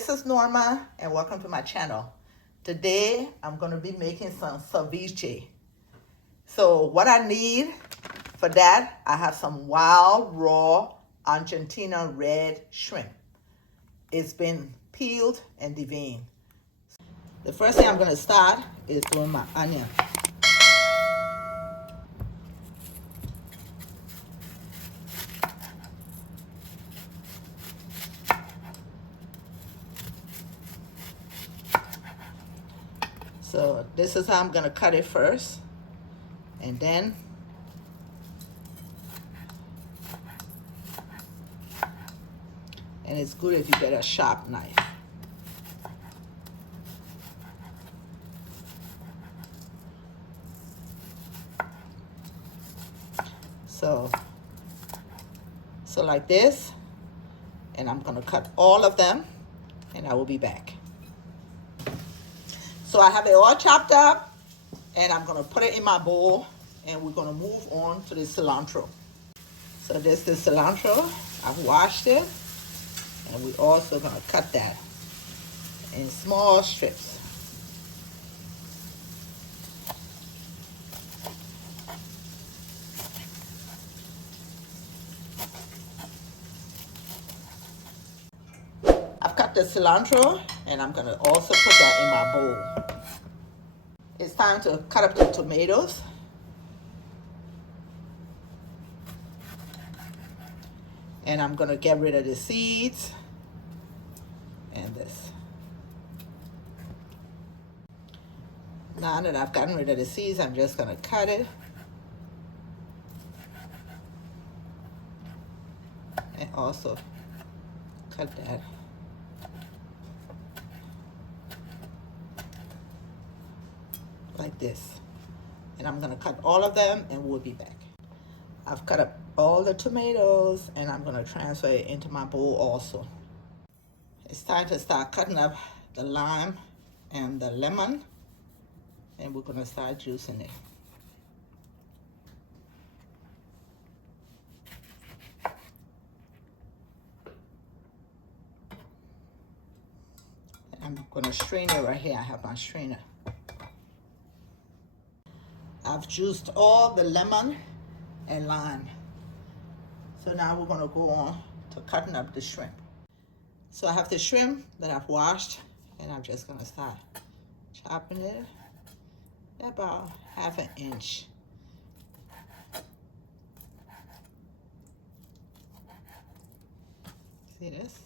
this is Norma and welcome to my channel. Today I'm going to be making some ceviche. So what I need for that, I have some wild raw Argentinian red shrimp. It's been peeled and deveined. The first thing I'm going to start is doing my onion. So this is how I'm going to cut it first, and then it's good if you get a sharp knife. So like this, and I'm going to cut all of them, and I will be back. So I have it all chopped up, and I'm going to put it in my bowl, and we're going to move on to the cilantro. So this is the cilantro. I've washed it, and we're also going to cut that in small strips. I've cut the cilantro, and I'm going to also put that in my bowl. It's time to cut up the tomatoes. And I'm going to get rid of the seeds and this. Now that I've gotten rid of the seeds, I'm just going to cut it. And also cut that. Like this. And I'm going to cut all of them, and we'll be back. I've cut up all the tomatoes, and I'm going to transfer it into my bowl also. It's time to start cutting up the lime and the lemon, and we're going to start juicing it. I'm going to strain it right here. I have my strainer. I've juiced all the lemon and lime. So now we're going to go on to cutting up the shrimp. So I have the shrimp that I've washed, and I'm just going to start chopping it about 1/2 inch. See this?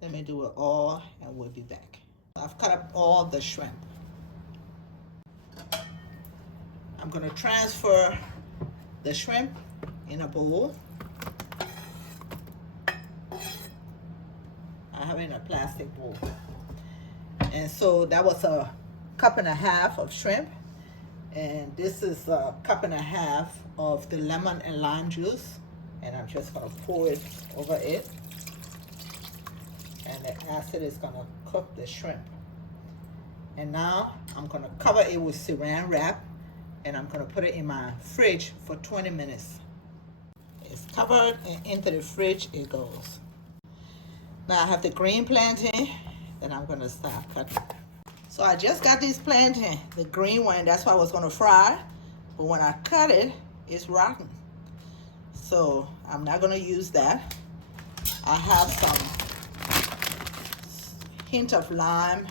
Let me do it all, and we'll be back. I've cut up all the shrimp. I'm going to transfer the shrimp in a bowl. I have it in a plastic bowl. And so that was 1.5 cups of shrimp. And this is 1.5 cups of the lemon and lime juice. And I'm just going to pour it over it. And the acid is going to cook the shrimp. And now I'm going to cover it with saran wrap. And I'm going to put it in my fridge for 20 minutes. It's covered, and into the fridge it goes. Now I have the green plantain that I'm going to start cutting. So I just got this plantain, the green one. That's what I was going to fry. But when I cut it, it's rotten. So I'm not going to use that. I have some hint of lime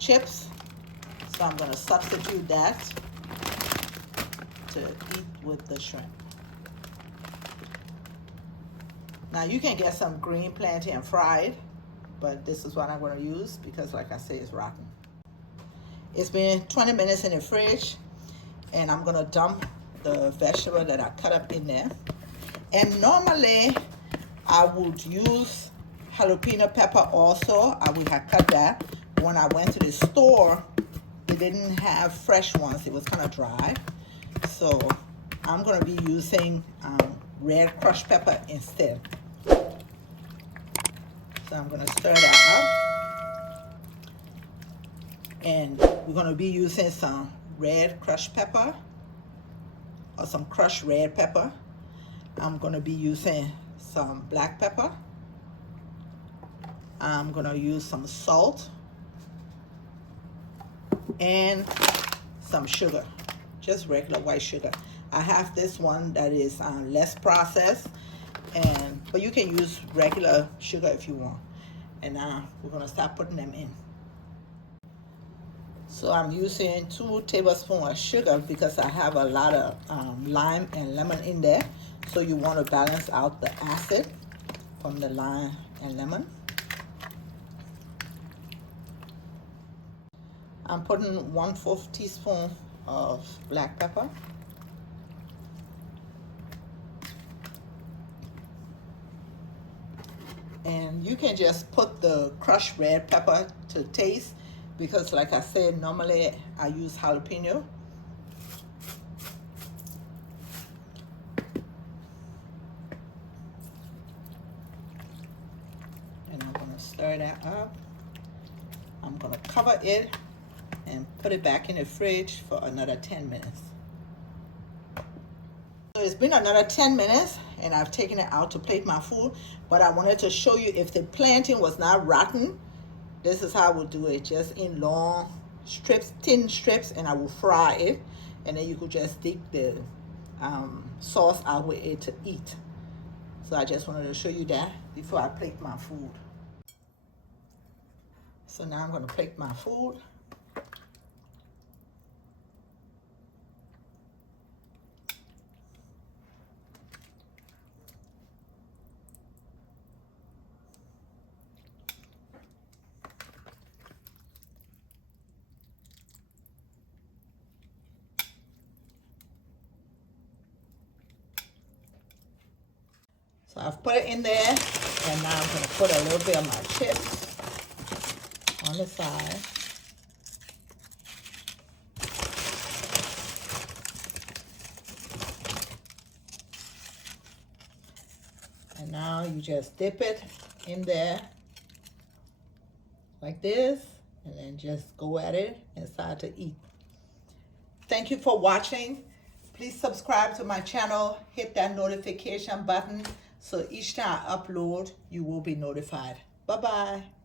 chips. So I'm going to substitute that to eat with the shrimp. Now you can get some green plantain fried, but this is what I'm going to use because, like I say, it's rotten. It's been 20 minutes in the fridge, and I'm going to dump the vegetable that I cut up in there. And normally I would use jalapeno pepper also. I would have cut that. When I went to the store, they didn't have fresh ones. It was kind of dry. So I'm going to be using red crushed pepper instead. So I'm going to stir that up. And we're going to be using some red crushed pepper, or some crushed red pepper. I'm going to be using some black pepper. I'm gonna use some salt and some sugar, just regular white sugar. I have this one that is less processed, but you can use regular sugar if you want. And now we're gonna start putting them in. So I'm using 2 tablespoons of sugar because I have a lot of lime and lemon in there. So you want to balance out the acid from the lime and lemon. I'm putting 1/4 teaspoon of black pepper. And you can just put the crushed red pepper to taste, because like I said, normally I use jalapeno. And I'm gonna stir that up. I'm gonna cover it and put it back in the fridge for another 10 minutes. So it's been another 10 minutes and I've taken it out to plate my food, but I wanted to show you if the plantain was not rotten, this is how I would do it, just in long strips, thin strips, and I will fry it, and then you could just dig the sauce out with it to eat. So I just wanted to show you that before I plate my food. So now I'm going to plate my food. So I've put it in there, and now I'm going to put a little bit of my chips on the side. And now you just dip it in there like this, and then just go at it and start to eat. Thank you for watching. Please subscribe to my channel, hit that notification button, so each time I upload, you will be notified. Bye-bye.